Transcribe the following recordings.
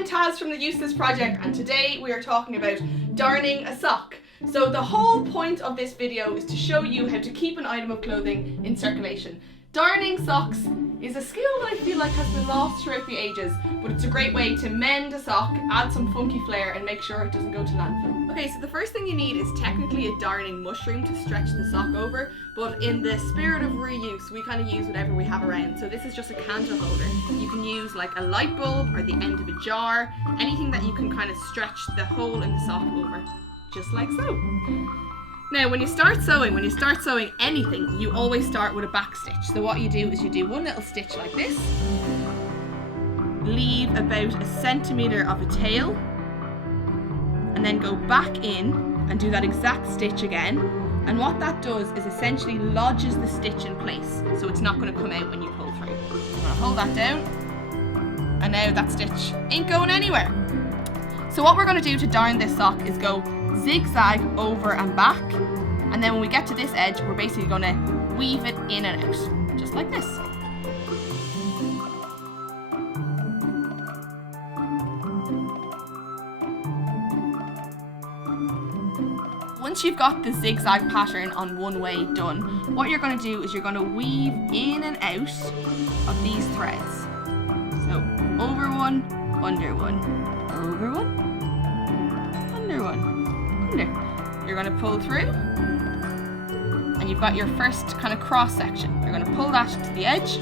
I'm Taz from the Useless Project, and today we are talking about darning a sock. So the whole point of this video is to show you how to keep an item of clothing in circulation. Darning socks is a skill that I feel like has been lost throughout the ages, but it's a great way to mend a sock, add some funky flair, and make sure it doesn't go to landfill. Okay, so the first thing you need is technically a darning mushroom to stretch the sock over, but in the spirit of reuse, we kind of use whatever we have around. So this is just a candle holder. You can use like a light bulb or the end of a jar, anything that you can kind of stretch the hole in the sock over, just like so. Now, when you start sewing anything, you always start with a back stitch. So what you do is you do one little stitch like this, leave about 1 centimetre of a tail, and then go back in and do that exact stitch again. And what that does is essentially lodges the stitch in place, so it's not going to come out when you pull through. I'm going to hold that down, and now that stitch ain't going anywhere. So what we're going to do to darn this sock is go zigzag over and back, and then when we get to this edge, we're basically going to weave it in and out, just like this. Once you've got the zigzag pattern on one way done, what you're going to do is you're going to weave in and out of these threads. So over one, under one, over one, under one, under. You're going to pull through, and you've got your first kind of cross section. You're going to pull that to the edge,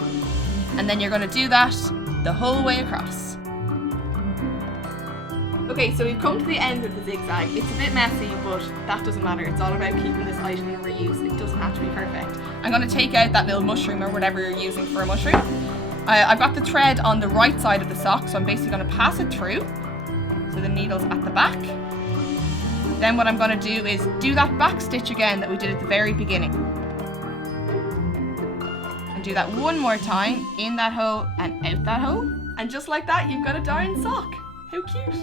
and then you're going to do that the whole way across. Okay, so we've come to the end of the zigzag. It's a bit messy, but that doesn't matter. It's all about keeping this item in reuse. It doesn't have to be perfect. I'm going to take out that little mushroom or whatever you're using for a mushroom. I've got the thread on the right side of the sock, so I'm basically going to pass it through. So the needle's at the back. Then what I'm going to do is do that back stitch again that we did at the very beginning. And do that one more time, in that hole and out that hole. And just like that, you've got a darn sock. How cute.